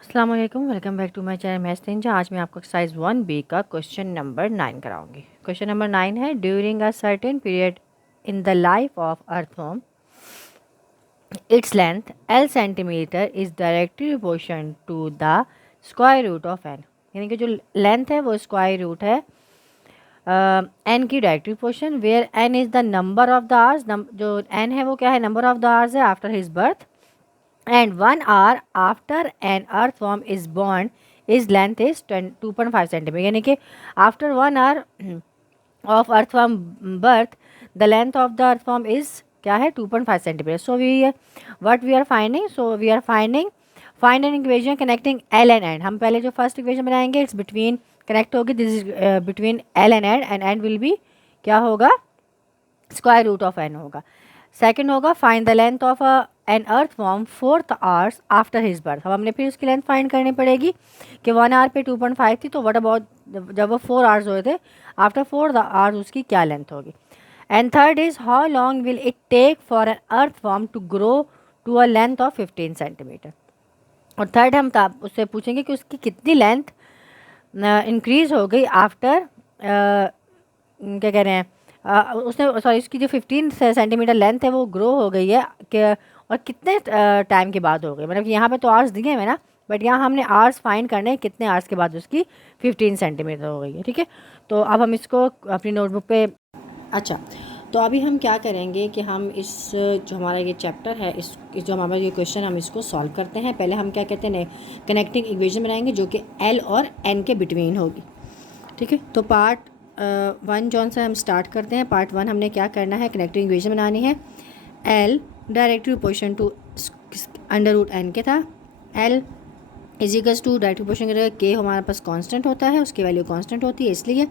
अस्सलाम वालेकुम, welcome back to my channel maths ninja. आज मैं आपको एक्सरसाइज 1B का क्वेश्चन नंबर 9 कराऊंगी। क्वेश्चन नंबर 9 है, during a certain period in the life of earthworm its length L centimetre is directly proportion to the square root of n। यानी कि जो length है वो स्क्वायर रूट है n की directly proportion, where n is the number of the hours. जो n है वो क्या है, नंबर ऑफ द आवर्स है after his birth, and 1 hour after an earthworm is born his length is 2.5 centimeter। यानी कि after 1 hour of earthworm birth the length of the earthworm is क्या है 2.5 centimeter। so we what we are finding, so we are finding find an equation connecting L and N। हम पहले जो first equation बनाएंगे its between connect होगी, this is between L and N will be क्या होगा, square root of n होगा। Second होगा find the length of an earthworm 4th hours after his birth. अब हमने फिर उसकी लेंथ फाइंड करनी पड़ेगी कि 1 hour पे 2.5 थी, तो व्हाट अबाउट जब वो 4 hours हुए थे, आफ्टर 4 आवर्स उसकी क्या लेंथ होगी। And third is how long will it take for an earthworm to grow to a length of 15 centimetre. और थर्ड हम उससे पूछेंगे कि उसकी कितनी लेंथ इंक्रीज हो गई आफ्टर क्या कह रहे हैं उसने, सॉरी, उसकी जो 15 सेंटीमीटर लेंथ है वो ग्रो हो गई है कि, और कितने टाइम के बाद हो गई। मतलब कि यहाँ पे तो आवर्स दिए हुए ना, बट यहाँ हमने आवर्स फाइंड करने हैं कितने आवर्स के बाद उसकी 15 सेंटीमीटर हो गई है। ठीक है, तो अब हम इसको अपनी नोटबुक पे, अच्छा, तो अभी हम क्या करेंगे कि हम इस जो हमारा ये चैप्टर है, इस जो हमारा ये क्वेश्चन हम इसको सॉल्व करते हैं। पहले हम क्या कहते हैं, कनेक्टिंग इक्वेशन बनाएंगे जो कि एल और एन के बिटवीन होगी। ठीक है, तो पार्ट 1 जौन सा हम स्टार्ट करते हैं। पार्ट 1 हमने क्या करना है, कनेक्टिंग इक्वेशन बनानी है। L directly proportion to under root N के था, L equals to directly proportion के हमारे पास कांस्टेंट होता है, उसकी वैल्यू कांस्टेंट होती है, इसलिए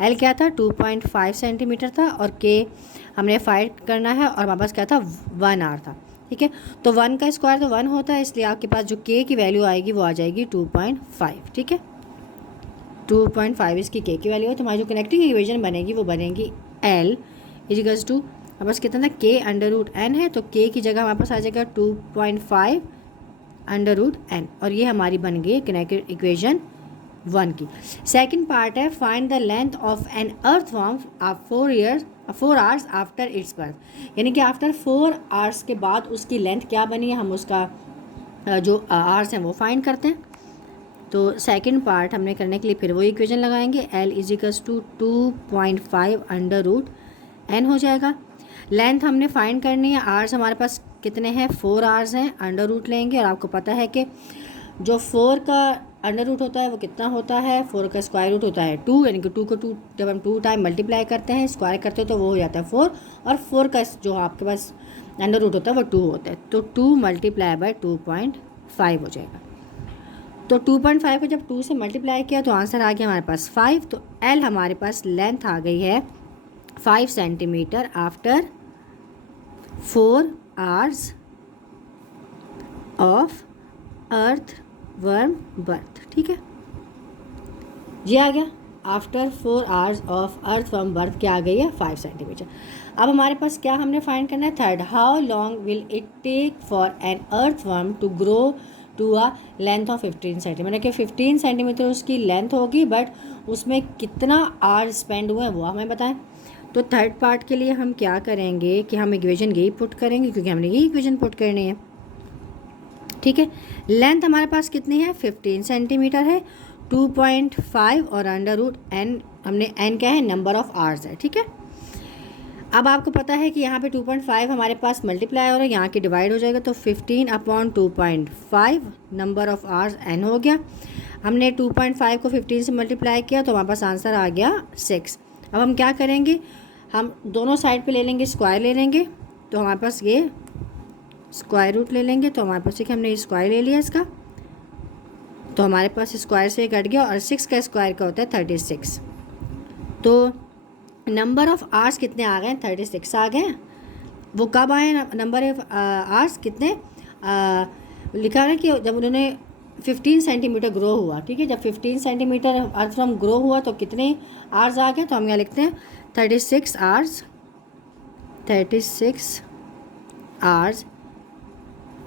एल क्या था 2.5 सेंटीमीटर था और के हमने फाइंड करना है, और हमारे पास क्या था 1 आवर था। ठीक है, तो 1 का स्क्वायर तो 1 होता है, इसलिए आपके पास जो के की वैल्यू आएगी वो आ जाएगी 2.5। ठीक है, 2.5 इसकी के की वैल्यू है, तो हमारी जो कनेक्टिंग इक्वेशन बनेगी वो बनेगी एल इजिकल्स टू, हमारे पास कितना था के अंडर रूट एन है, तो के की जगह हमारे पास आ जाएगा 2.5 अंडर रूट एन, और ये हमारी बन गई कनेक्टेड इक्वेशन 1 की। सेकंड पार्ट है find the length of an earthworm 4 hours after its birth. यानी कि आफ्टर 4 आवर्स के बाद उसकी लेंथ क्या बनी है, हम उसका जो आवर्स हैं वो फाइंड करते हैं। तो सेकंड पार्ट हमने करने के लिए फिर वो इक्वेशन लगाएंगे, L equals to 2.5 under root N हो जाएगा। लेंथ हमने फाइंड करनी है, आवर्स हमारे पास कितने हैं 4 आवर्स हैं, अंडर रूट लेंगे, और आपको पता है कि जो 4 का अंडर रूट होता है वो कितना होता है, 4 का स्क्वायर रूट होता है 2, यानी कि 2 को 2 जब हम 2 टाइम मल्टीप्लाई करते हैं, स्क्वायर करते हैं, तो वो हो जाता है 4, और 4 का जो आपके पास अंडर रूट होता है वो 2 होता है, तो 2 मल्टीप्लाई बाय 2.5 हो जाएगा। तो 2.5 को जब 2 से मल्टीप्लाई किया तो आंसर आ गया हमारे पास 5। तो एल हमारे पास लेंथ आ गई है 5 centimetre after 4 hours of earth worm birth. ठीक है, ये आ गया after 4 hours of earth worm birth, क्या आ गई है 5 सेंटीमीटर। अब हमारे पास क्या हमने फाइंड करना है, third, how long will it take for an earthworm to grow to a length of 15 centimetre. कि 15 सेंटीमीटर उसकी लेंथ होगी, बट उसमें कितना आवर स्पेंड हुआ है वो हमें बताएं। तो थर्ड पार्ट के लिए हम क्या करेंगे कि हम इक्वेशन यही पुट करेंगे, क्योंकि हमने यही इक्वेशन पुट करनी है। ठीक है, लेंथ हमारे पास कितनी है 15 सेंटीमीटर है, 2.5 और अंडर रूट एन, हमने एन क्या है नंबर ऑफ आवर्स है। ठीक है, अब आपको पता है कि यहाँ पे 2.5 हमारे पास मल्टीप्लाई हो रहा है, यहाँ के डिवाइड हो जाएगा, तो 15/2.5 नंबर ऑफ आवर्स एन हो गया। हमने 2.5 को 15 से मल्टीप्लाई किया तो हमारे पास आंसर आ गया 6। अब हम क्या करेंगे, हम दोनों साइड पे ले लेंगे, स्क्वायर ले लेंगे, तो हमारे पास ये स्क्वायर रूट ले लेंगे, तो हमारे पास ठीक है हमने स्क्वायर ले लिया इसका, तो हमारे पास स्क्वायर से कट गया, और 6 का स्क्वायर का होता है 36। तो नंबर ऑफ़ आवर्स कितने आ गए, 36 आ गए। वो कब आए नंबर ऑफ आवर्स कितने, लिखा है कि जब उन्होंने 15 सेंटीमीटर ग्रो हुआ। ठीक है, जब 15 सेंटीमीटर अर्थवर्म ग्रो हुआ तो कितने आवर्स आ गए, तो हम यहाँ लिखते हैं 36 hours, 36 hours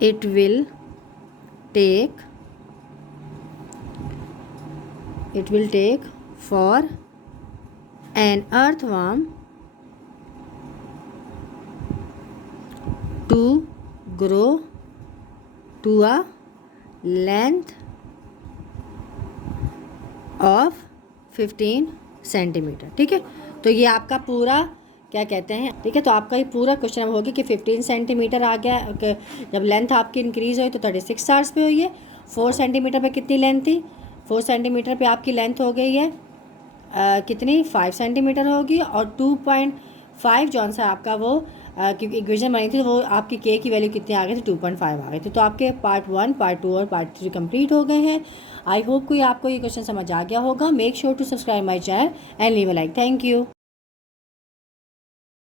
it will take it will take for an earthworm to grow to a length of 15 centimetre. ठीक है, तो ये आपका पूरा क्या कहते हैं, ठीक है, तो आपका ये पूरा क्वेश्चन होगी कि 15 सेंटीमीटर आ गया। जब लेंथ आपकी इंक्रीज़ हुई तो 36 आवर्स पे हुई है। 4 सेंटीमीटर पे कितनी लेंथ थी, 4 सेंटीमीटर पे आपकी लेंथ हो गई है कितनी, 5 सेंटीमीटर होगी। और 2.5 जौन सा आपका वो क्योंकि इक्वेशन बनी थी तो वो आपकी के की वैल्यू कितनी आ गई थी, 2.5 आ गई थी। तो आपके पार्ट 1, पार्ट 2 और पार्ट 3 कंप्लीट हो गए हैं। आई होप कोई आपको ये क्वेश्चन समझ आ गया होगा। Make sure to subscribe my channel and leave a like. Thank you.